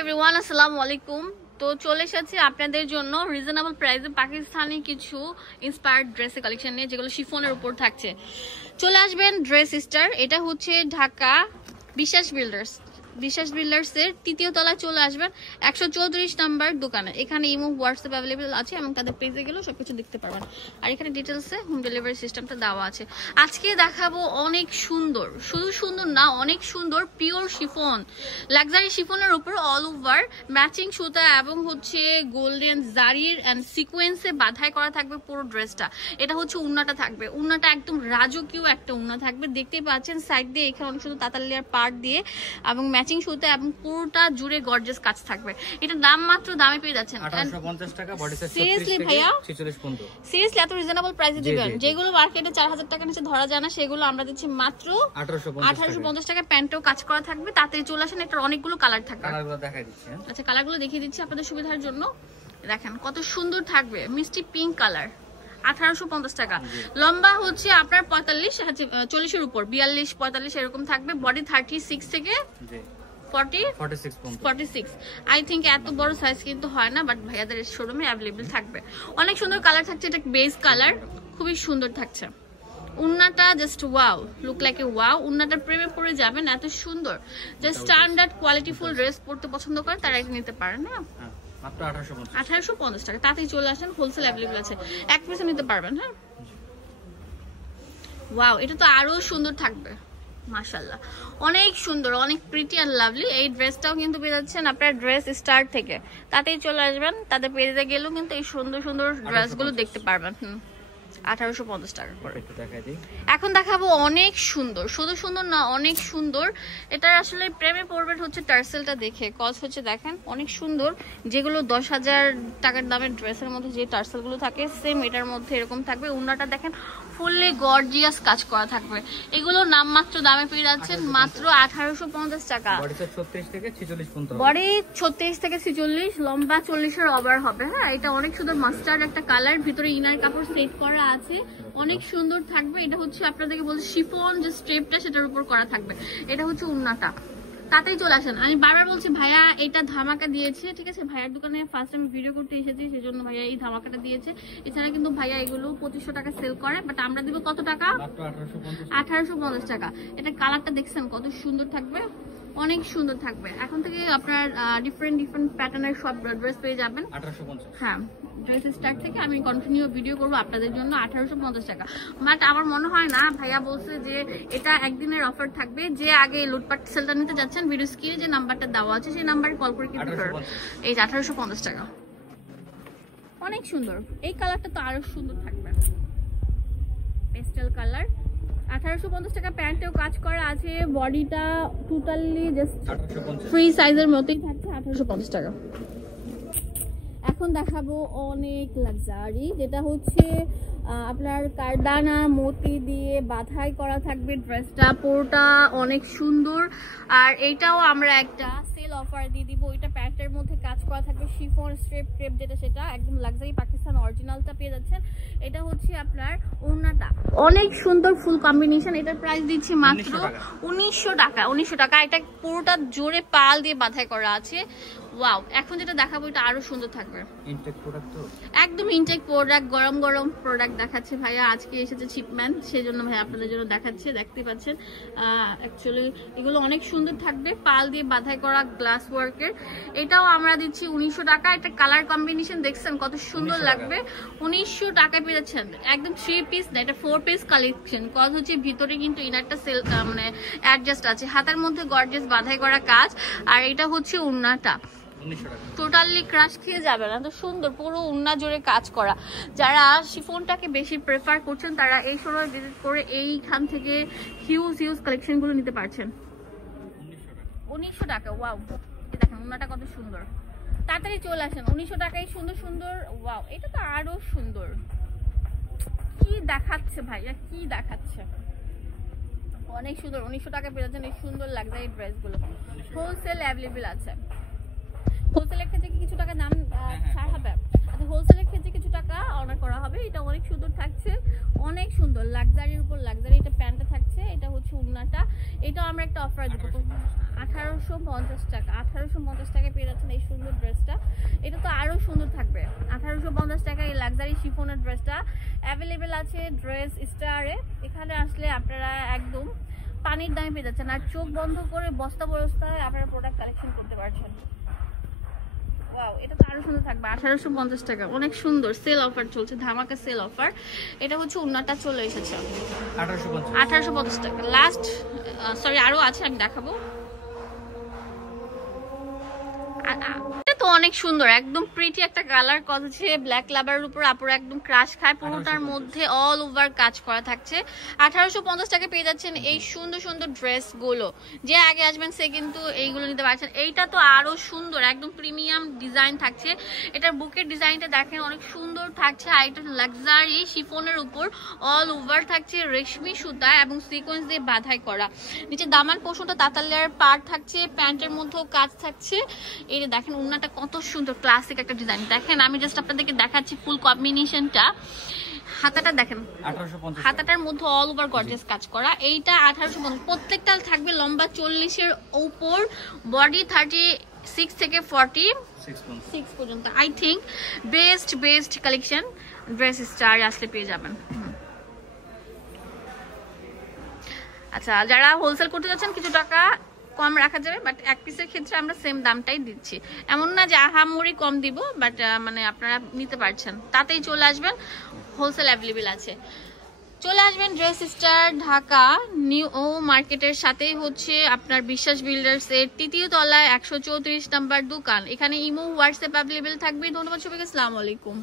Everyone, আসসালামু আলাইকুম। তো চলে এসেছি আপনাদের জন্য রিজনেবল প্রাইসে পাকিস্তানি কিছু ইন্সপায়ার্ড ড্রেসের কালেকশন নিয়ে, যেগুলো শিফনের উপর থাকছে। চলে আসবেন ড্রেস স্টার। এটা হচ্ছে ঢাকা বিশ্বাস বিল্ডার্সের তৃতীয় তলায় চলে আসবেন, 134 নাম্বার দোকানে। এখানে ইমো হোয়াটসঅ্যাপ অ্যাভেলেবেল আছে এবং তাদের পেজে গেলেও সবকিছু দেখতে পারবেন। আর এখানে ডিটেলসে হোম ডেলিভারি সিস্টেমটা দেওয়া আছে। আজকে দেখাবো অনেক সুন্দর, শুধু সুন্দর না, অনেক সুন্দর পিওর শিফন, লাক্সারি শিফনের উপর অল ওভার ম্যাচিং সুতা এবং হচ্ছে গোল্ডেন জারির অ্যান্ড সিকোয়েন্সে বাঁধাই করা থাকবে পুরো ড্রেসটা। এটা হচ্ছে উন্নাটা থাকবে, উন্নাটা একদম রাজকীয় একটা উন্না থাকবে। দেখতেই পাচ্ছেন সাইড দিয়ে এখানে অনেক শুধু তাতালিয়ার পার্ট দিয়ে এবং ম্যাচিং সুতা এবং পুরোটা জুড়ে গর্জিয়াস কাজ থাকবে। এটা দাম মাত্র দামে পেয়ে যাচ্ছেন 1850 টাকা, বডি সাইজ 36 সিরিয়াসলি থেকে ভাইয়া 46 পর্যন্ত। সিরিয়াসলি এত রিজনেবল প্রাইসে দিবেন? যেগুলো মার্কেটে 4000 টাকা নিচে ধরা যায় না, সেগুলো আমরা দিচ্ছি মাত্র 1850 টাকা। প্যান্টও কাজ করা থাকবে, তাতে চলে আসেন। এটার অনেকগুলো কালার থাকবে, কালারগুলো দেখাই দিচ্ছি। আচ্ছা, কালারগুলো দেখিয়ে দিচ্ছি আপনাদের সুবিধার জন্য। দেখেন কত সুন্দর থাকবে, মিষ্টি পিঙ্ক কালার, 1850 টাকা। লম্বা হচ্ছে আপনার 45 40-এর উপর, 42 45 এরকম থাকবে। বডি 36 থেকে 46 আই থিঙ্ক। এত বড় সাইজ কিন্তু হয় না, বাট ভাইয়াদের শোরুমে অ্যাভেলেবেল থাকবে। অনেক সুন্দর কালার থাকছে, এটা বেস কালার, খুবই সুন্দর থাকছে। উন্নাটা just wow, look like a wow. উন্নাটা প্রেমে পড়ে যাবেন, এত সুন্দর। যে স্ট্যান্ডার্ড কোয়ালিটিফুল ড্রেস পরতে পছন্দ করে তারা এটা নিতে পারেন। না মাত্র 1850 টাকা, তাতেই চলে আসেন। হোলসেল অ্যাভেলেবেল আছে, এক পিসে নিতে পারবেন। হ্যাঁ, ওয়াও, এটা তো আরো সুন্দর থাকবে, মাশাআল্লাহ, অনেক সুন্দর, অনেক প্রিটি এন্ড লাভলি। এই ড্রেসটাও কিন্তু পেয়ে যাচ্ছেন আপনার ড্রেস স্টার থেকে, তাতেই চলে আসবেন। তাদের পেজে গেলেও কিন্তু এই সুন্দর সুন্দর ড্রেসগুলো দেখতে পারবেন। 1850 টাকা করে। এখন দেখাবো অনেক সুন্দর, শুধু সুন্দর না, অনেক সুন্দর। এটা আসলে প্রেমে পড়বেন হচ্ছে টার্সেলটা দেখে, কজ হচ্ছে দেখেন অনেক সুন্দর। যেগুলো 10,000 টাকার দামের ড্রেসের মধ্যে যে টার্সেলগুলো থাকে, সেম এটার মধ্যে এরকম থাকবে। উন্নাটা দেখেন ফুললি গর্জিয়াস কাজ করা থাকবে। এগুলো নামমাত্র দামে পেয়ে যাচ্ছেন মাত্র 1850 টাকা। বডি সাইজ 36 থেকে 46 পর্যন্ত, বডি 36 থেকে 46, লম্বা 40-এর ওভার হবে। হ্যাঁ, এটা অনেক সুন্দর মাস্টার্ড একটা কালার, ভিতরে ইনার কাপড় সেট করা আছে, অনেক সুন্দর থাকবে। এটা হচ্ছে আপনাদেরকে বলছি শিফন যে স্ট্রেপটা সেটার উপর করা থাকবে। এটা হচ্ছে উন্নাটা, তাতেই চলে আসেন। আমি বারবার বলছি ভাইয়া এটা ধামাকা দিয়েছে, ঠিক আছে। ভাইয়ার দোকানে ফার্স্ট আমি ভিডিও করতে এসেছি, সেজন্য ভাইয়া এই ধামাকাটা দিয়েছে। এছাড়া কিন্তু ভাইয়া এগুলো 2500 টাকা সেল করে, বাট আমরা দিব কত টাকা? মাত্র 1850 টাকা। এটা কালারটা দেখছেন কত সুন্দর থাকবে, অনেক সুন্দর থাকবে। এখন থেকে আপনার ডিফারেন্ট প্যাটার্নের সব ড্রেস পেয়ে যাবেন 1850। হ্যাঁ, ড্রেস স্টার্ট থেকে আমি কন্টিনিউ ভিডিও করবো আপনাদের জন্য 1850 টাকা। বাট আমার মনে হয় না, ভাইয়া বলছে যে এটা একদিনের অফার থাকবে। যে আগে লুটপাট সেলটা নিতে যাচ্ছেন, ভিডিও স্ক্রিনে যে নাম্বারটা দেওয়া আছে সেই নাম্বারে কল করে কিনতে পারবেন। এই 1850 টাকা, অনেক সুন্দর। এই কালারটা তো আরো সুন্দর থাকবে, পেস্টেল কালার। 1850 টাকা। প্যান্টেও কাজ করা আছে, বডিটা টোটালি জাস্ট ফ্রি সাইজের মতোই থাকছে, 1850 টাকা। এখন দেখাবো অনেক লাক্সারি, যেটা হচ্ছে আপনার কারদানা মতি দিয়ে বাঁধাই করা থাকবে। ড্রেসটা পুরোটা অনেক সুন্দর। আর এইটাও আমরা একটা সেল অফার দিয়ে দিব। ওইটা প্যান্টের মধ্যে কাজ করা থাকবে, শিফন স্ট্রেপ ক্রেপ, যেটা সেটা একদম লাক্সারি পাকিস্তান অরিজিনালটা পেয়ে যাচ্ছেন। এটা হচ্ছে আপনার ওড়নাটা, অনেক সুন্দর ফুল কম্বিনেশন। এটার প্রাইস দিচ্ছি মাত্র 1900 টাকা। 1900 টাকা। এটা পুরোটা জোরে পাল দিয়ে বাঁধাই করা আছে। ওয়াও, এখন যেটা দেখাবো এটা আরো সুন্দর থাকবে। ইনটেক প্রোডাক্ট তো একদম ইনটেক প্রোডাক্ট, গরম গরম প্রোডাক্ট দেখাচ্ছে ভাইয়া। আজকে এসেছে শিপম্যান, সেজন্য ভাই আপনাদের জন্য দেখাচ্ছে, দেখতে পাচ্ছেন। অ্যাকচুয়ালি এগুলো অনেক সুন্দর থাকবে, পাল দিয়ে বাঁধাই করা গ্লাস ওয়ার্কের। এটাও আমরা দিচ্ছি 1900 টাকা। এটা কালার কম্বিনেশন দেখছেন কত সুন্দর লাগবে, 1900 টাকায় পেয়ে যাচ্ছেন। একদম 3 পিস না, এটা 4 পিস কালেকশন। কজ হচ্ছে ভিতরে কিন্তু ইনারটা সেল মানে অ্যাডজাস্ট আছে, হাতার মধ্যে গর্জিয়াস বাঁধাই করা কাজ। আর এটা হচ্ছে উন্নাটা, টোটালি ক্রাশ খেয়ে যাবে না, তো সুন্দর পুরো উন্না জুড়ে কাজ করা। যারা শিফনটাকে বেশি প্রেফার করছেন তারা এই সময় ভিজিট করে এইখান থেকে হিউজ কালেকশনগুলো নিতে পারছেন। 1900 টাকা। ওয়াও, দেখেন উন্নাটা কত সুন্দর, তাড়াতাড়ি চলে আসেন। 1900 টাকায় সুন্দর সুন্দর। ওয়াও, এটা তো আরো সুন্দর। কি দেখাচ্ছে ভাইয়া, কি দেখাচ্ছে, অনেক সুন্দর। 1900 টাকা পেয়ে যাচ্ছেন এই সুন্দর লাক্সারি ড্রেসগুলো। হোলসেল অ্যাভেলেবেল আছে। হোলসেলের ক্ষেত্রে কিছু টাকা দাম ছাড় হবে। আচ্ছা, হোলসেলের ক্ষেত্রে কিছু টাকা অর্ডার করা হবে। এটা অনেক সুন্দর থাকছে, অনেক সুন্দর লাক্সারির উপর লাক্সারি। এটা প্যান্টটা থাকছে, এটা হচ্ছে উন্নাটা। এটাও আমরা একটা অফার দেবো 1850 টাকা। 1850 টাকায় পেয়ে এই সুন্দর ড্রেসটা, এটা তো আরো সুন্দর থাকবে। 1850 টাকা এই লাক্সারি শিফনের ড্রেসটা অ্যাভেলেবেল আছে ড্রেস স্টারে। এখানে আসলে আপনারা একদম পানির দামে পেয়ে যাচ্ছেন, আর চোখ বন্ধ করে বস্তা বস্তায় আপনারা প্রোডাক্ট কালেকশন করতে পারছেন। ওয়াও, এটা তো আরো সুন্দর থাকবে। 1850 টাকা, অনেক সুন্দর। সেল অফার চলছে, ধামাকা সেল অফার। এটা হচ্ছে ওন্নাটা চলে এসেছে 1850 টাকা লাস্ট। সরি, আরো আছে, আমি দেখাবো। এটা তো অনেক সুন্দর, একদম প্রিটি একটা কালার, কথা হচ্ছে ব্ল্যাক লাভারের উপর আপুরা একদম ক্রাশ খায়। পুরোটার মধ্যে অল ওভার কাজ করা থাকছে। 1850 টাকা পেয়ে যাচ্ছেন এই সুন্দর সুন্দর ড্রেস গুলো। যে আগে আসবেন সে কিন্তু এইগুলো নিতে পারছেন। এইটা তো আরো সুন্দর, একদম প্রিমিয়াম ডিজাইন থাকছে। এটার বুকের ডিজাইনটা দেখেন অনেক সুন্দর থাকছে। আর এটা লাক্সারি শিফনের উপর অল ওভার থাকছে রেশমি সুতা এবং সিকোয়েন্স দিয়ে বাঁধাই করা। নিচে দামান পোর্শনটা তাতালিয়ার পার থাকছে, প্যান্টের মধ্যেও কাজ থাকছে। এই যে দেখেন ওন্নাটা কত সুন্দর, ক্লাসিক একটা ডিজাইন। দেখেন আমি জাস্ট আপনাদেরকে দেখাচ্ছি ফুল কম্বিনেশনটা। হাতাটা দেখেন, হাতাটার মধ্যে অল ওভার গর্জিয়াস কাজ করা। এইটা 1850, প্রত্যেকটা থাকবে লম্বা 40-এর উপর, বডি 36 থেকে 46 পর্যন্ত। I think best collection dress star আসলে পেয়ে যাবেন। আচ্ছা, যারা হোলসেল করতে যাচ্ছেন কিছু টাকা কম রাখা যাবে, বাট এক পিসের ক্ষেত্রে আমরা সেম দামটাই দিচ্ছি। এমন না যে আহামরি কম দিব, বাট মানে আপনারা নিতে পারছেন, তাতেই চলে আসবেন। হোলসেল অ্যাভেলেবেল আছে, চলে আসবেন ড্রেস স্টার ঢাকা নিউ মার্কেটের সাথেই হচ্ছে আপনার বিশ্বাস বিল্ডার্স এর 3য় তলায় 134 নাম্বার দোকান। এখানে ইমো হোয়াটসঅ্যাপ অ্যাভেলেবেল থাকবে। ধন্যবাদ সবাইকে, আসসালামু আলাইকুম।